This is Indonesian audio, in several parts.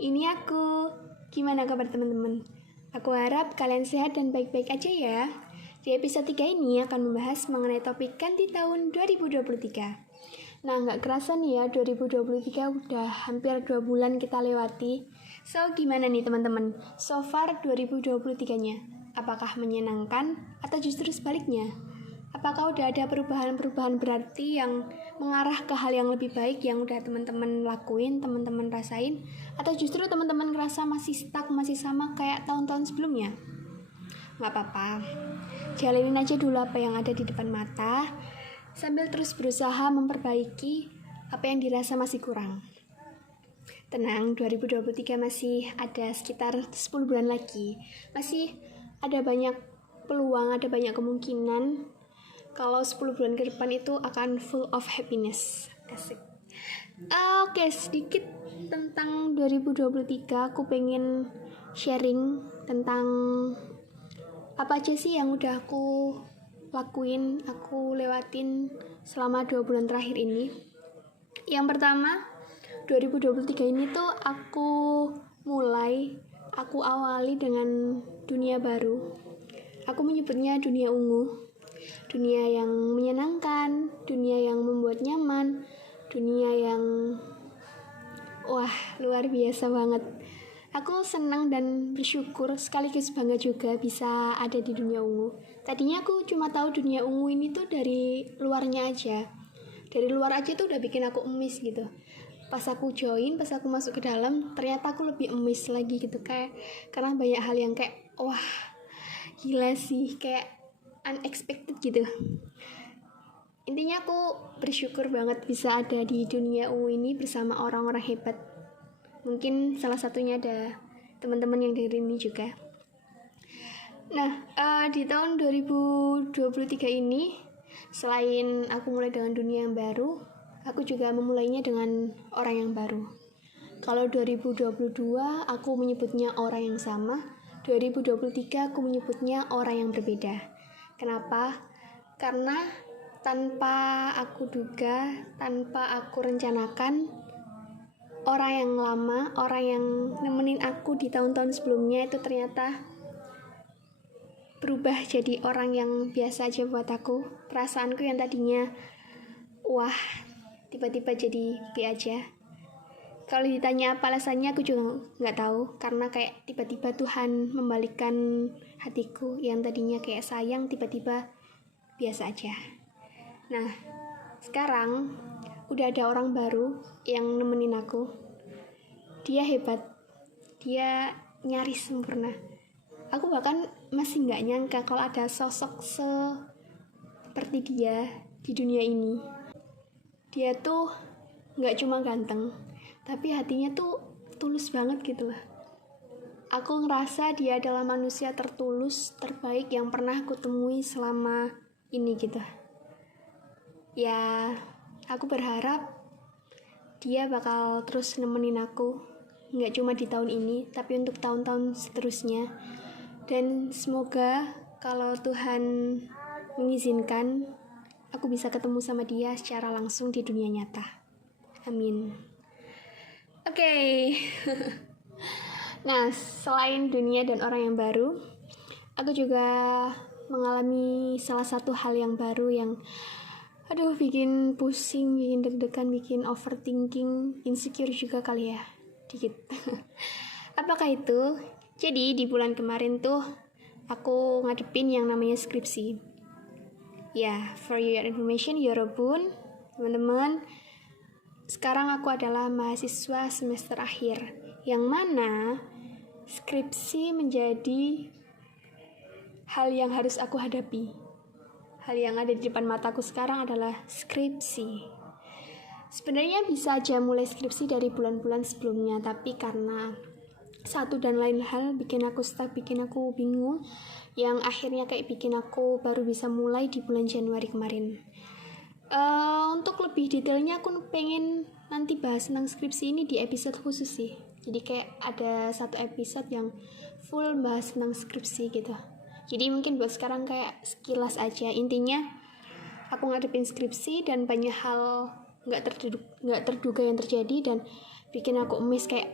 ini aku. Gimana kabar teman-teman? Aku harap kalian sehat dan baik-baik aja ya. Di episode 3 ini akan membahas mengenai topik ganti tahun 2023. Nah, nggak kerasa nih ya, 2023 udah hampir 2 bulan kita lewati. So, gimana nih teman-teman? So far 2023-nya, apakah menyenangkan atau justru sebaliknya? Apakah udah ada perubahan-perubahan berarti yang mengarah ke hal yang lebih baik yang udah teman-teman lakuin, teman-teman rasain? Atau justru teman-teman ngerasa masih stuck, masih sama kayak tahun-tahun sebelumnya? Nggak apa-apa, jalanin aja dulu apa yang ada di depan mata, sambil terus berusaha memperbaiki apa yang dirasa masih kurang. Tenang, 2023 masih ada sekitar 10 bulan lagi. Masih ada banyak peluang, ada banyak kemungkinan kalau 10 bulan ke depan itu akan full of happiness. Asik. Oke, sedikit tentang 2023. Aku pengen sharing tentang apa aja sih yang udah aku lakuin, aku lewatin selama 2 bulan terakhir ini. Yang pertama, 2023 ini tuh aku awali dengan dunia baru. Aku menyebutnya dunia ungu. Dunia yang menyenangkan, dunia yang membuat nyaman, dunia yang luar biasa banget. Aku senang dan bersyukur sekaligus bangga juga bisa ada di dunia ungu. Tadinya aku cuma tahu dunia ungu ini tuh dari luarnya aja. Dari luar aja tuh udah bikin aku emis gitu. Pas aku join, pas aku masuk ke dalam, ternyata aku lebih emis lagi gitu, kayak karena banyak hal yang kayak gila sih, kayak unexpected gitu. Intinya aku bersyukur banget bisa ada di dunia ungu ini bersama orang-orang hebat. Mungkin salah satunya ada teman-teman yang dengerin ini juga. Nah, di tahun 2023 ini, selain aku mulai dengan dunia yang baru, aku juga memulainya dengan orang yang baru. Kalau 2022 aku menyebutnya orang yang sama, 2023 aku menyebutnya orang yang berbeda. Kenapa? Karena tanpa aku duga, tanpa aku rencanakan, orang yang lama, orang yang nemenin aku di tahun-tahun sebelumnya itu ternyata berubah jadi orang yang biasa aja buat aku. Perasaanku yang tadinya tiba-tiba jadi B aja. Kalau ditanya apa alasannya aku juga nggak tahu, karena kayak tiba-tiba Tuhan membalikkan hatiku yang tadinya kayak sayang tiba-tiba biasa aja. Nah, sekarang udah ada orang baru yang nemenin aku. Dia hebat, dia nyaris sempurna. Aku bahkan masih nggak nyangka kalau ada sosok seperti dia di dunia ini. Dia tuh nggak cuma ganteng, tapi hatinya tuh tulus banget gitu lah. Aku ngerasa dia adalah manusia tertulus, terbaik yang pernah aku temui selama ini gitu. Ya, aku berharap dia bakal terus nemenin aku, nggak cuma di tahun ini, tapi untuk tahun-tahun seterusnya. Dan semoga kalau Tuhan mengizinkan, aku bisa ketemu sama dia secara langsung di dunia nyata. Amin. Oke. Nah, selain dunia dan orang yang baru, aku juga mengalami salah satu hal yang baru yang bikin pusing, bikin deg-degan, bikin overthinking, insecure juga kali ya, dikit. Apakah itu? Jadi di bulan kemarin tuh aku ngadepin yang namanya skripsi. Ya, for your information, Yorobun, teman-teman, sekarang aku adalah mahasiswa semester akhir, yang mana skripsi menjadi hal yang harus aku hadapi. Hal yang ada di depan mataku sekarang adalah skripsi. Sebenarnya bisa aja mulai skripsi dari bulan-bulan sebelumnya, tapi karena satu dan lain hal bikin aku stuck, bikin aku bingung, yang akhirnya kayak bikin aku baru bisa mulai di bulan Januari kemarin. Untuk lebih detailnya aku pengen nanti bahas tentang skripsi ini di episode khusus sih. Jadi kayak ada satu episode yang full bahas tentang skripsi gitu. Jadi mungkin buat sekarang kayak sekilas aja. Intinya aku ngadepin skripsi dan banyak hal nggak terduga yang terjadi dan bikin aku emis kayak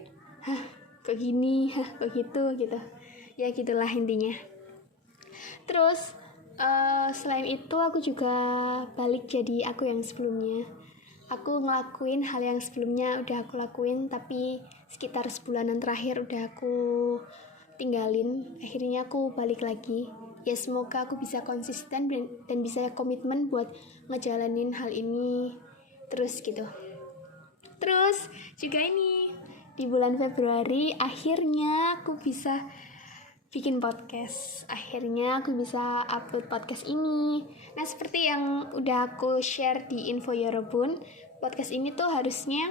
kok gini, kok gitu ya, gitulah intinya. Terus selain itu aku juga balik jadi aku yang sebelumnya. Aku ngelakuin hal yang sebelumnya udah aku lakuin, tapi sekitar sebulanan terakhir udah aku tinggalin. Akhirnya aku balik lagi. Ya semoga aku bisa konsisten dan bisa komitmen buat ngejalanin hal ini terus gitu. Terus juga ini di bulan Februari akhirnya aku bisa bikin podcast. Akhirnya aku bisa upload podcast ini. Nah, seperti yang udah aku share di info Yorobun, podcast ini tuh harusnya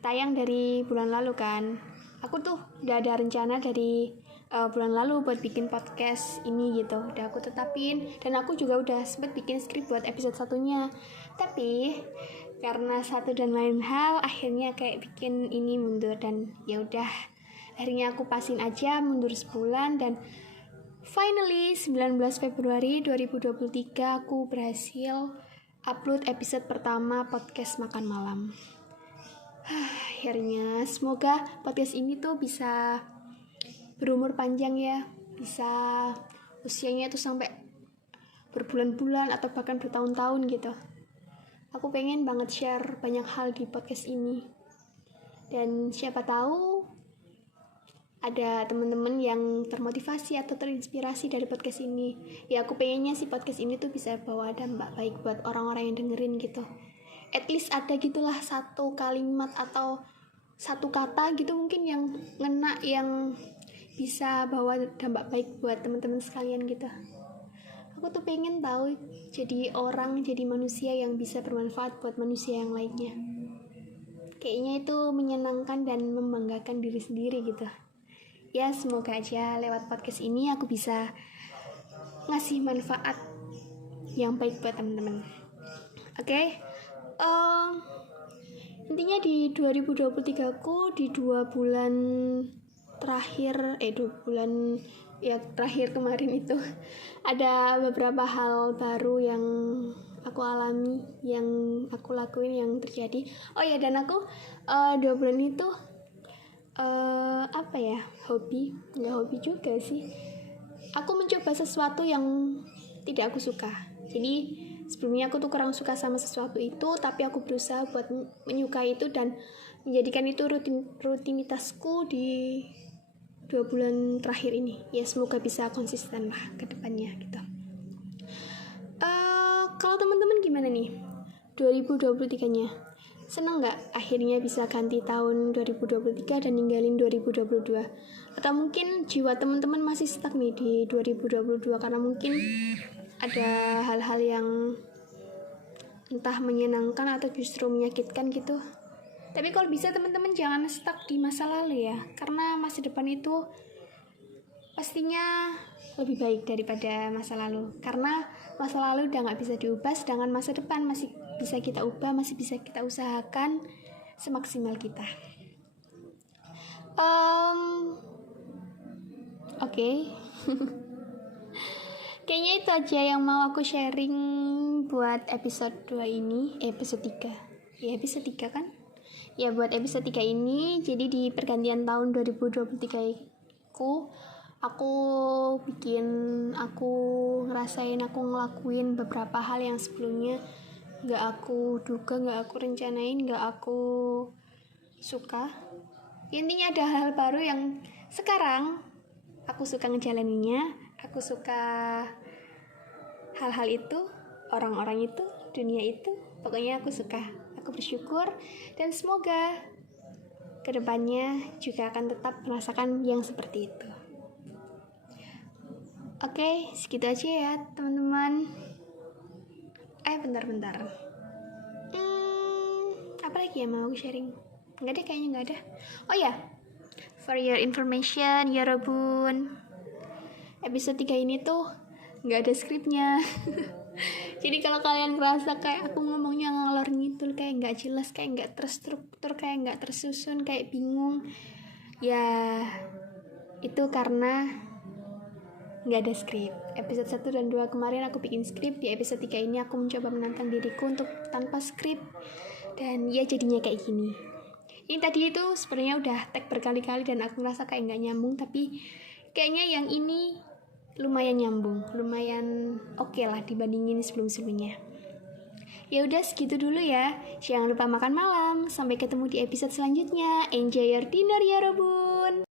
tayang dari bulan lalu kan. Aku tuh udah ada rencana dari bulan lalu buat bikin podcast ini gitu. Udah aku tetapin dan aku juga udah sempet bikin skrip buat episode satunya. Tapi karena satu dan lain hal akhirnya kayak bikin ini mundur dan ya udah. Akhirnya aku pasin aja mundur sebulan dan finally 19 Februari 2023 aku berhasil upload episode pertama podcast Makan Malam. Akhirnya semoga podcast ini tuh bisa berumur panjang ya, bisa usianya tuh sampai berbulan-bulan atau bahkan bertahun-tahun gitu. Aku pengen banget share banyak hal di podcast ini dan siapa tahu ada teman-teman yang termotivasi atau terinspirasi dari podcast ini. Ya aku pengennya sih podcast ini tuh bisa bawa dampak baik buat orang-orang yang dengerin gitu. At least ada gitulah satu kalimat atau satu kata gitu mungkin yang ngena, yang bisa bawa dampak baik buat teman-teman sekalian gitu. Aku tuh pengen tahu jadi orang, jadi manusia yang bisa bermanfaat buat manusia yang lainnya. Kayaknya itu menyenangkan dan membanggakan diri sendiri gitu. Ya semoga aja lewat podcast ini aku bisa ngasih manfaat yang baik buat teman-teman. Oke. Intinya di 2023 aku di 2 bulan terakhir 2 bulan ya terakhir kemarin itu ada beberapa hal baru yang aku alami, yang aku lakuin, yang terjadi. Oh ya, dan aku 2 bulan itu nggak hobi juga sih, aku mencoba sesuatu yang tidak aku suka. Jadi sebelumnya aku tuh kurang suka sama sesuatu itu, tapi aku berusaha buat menyukai itu dan menjadikan itu rutinitasku di 2 bulan terakhir ini. Ya semoga bisa konsisten lah ke depannya gitu. Kalau teman-teman gimana nih 2023-nya? Senang nggak akhirnya bisa ganti tahun 2023 dan ninggalin 2022? Atau mungkin jiwa teman-teman masih stuck nih di 2022 karena mungkin ada hal-hal yang entah menyenangkan atau justru menyakitkan gitu. Tapi kalau bisa teman-teman jangan stuck di masa lalu ya, karena masa depan itu pastinya lebih baik daripada masa lalu. Karena masa lalu udah gak bisa diubah, sedangkan masa depan masih bisa kita ubah, masih bisa kita usahakan semaksimal kita. Oke. Kayaknya itu aja yang mau aku sharing buat episode 2 ini, episode 3. Ya episode 3 kan? Ya buat episode 3 ini, jadi di pergantian tahun 2023 aku ngerasain, aku ngelakuin beberapa hal yang sebelumnya gak aku duga, gak aku rencanain, gak aku suka. Intinya ada hal baru yang sekarang aku suka ngejalaninnya, aku suka hal-hal itu, orang-orang itu, dunia itu, pokoknya aku suka. Aku bersyukur dan semoga kedepannya juga akan tetap merasakan yang seperti itu. Oke, segitu aja ya teman-teman. Bentar. Apa lagi yang mau aku sharing? Kayaknya nggak ada. Oh ya, for your information, Yorobun, episode 3 ini tuh nggak ada skripnya. Jadi kalau kalian ngerasa kayak aku ngomongnya ngalor ngidul, kayak nggak jelas, kayak nggak terstruktur, kayak nggak tersusun, kayak bingung, ya itu karena nggak ada skrip. Episode 1 dan 2 kemarin aku bikin skrip, di episode 3 ini aku mencoba menantang diriku untuk tanpa skrip, dan ya jadinya kayak gini. Ini tadi itu sebenarnya udah tag berkali-kali dan aku ngerasa kayak nggak nyambung, tapi kayaknya yang ini lumayan nyambung, lumayan oke lah dibandingin sebelum-sebelumnya. Ya udah segitu dulu ya. Jangan lupa makan malam. Sampai ketemu di episode selanjutnya. Enjoy your dinner ya Robun.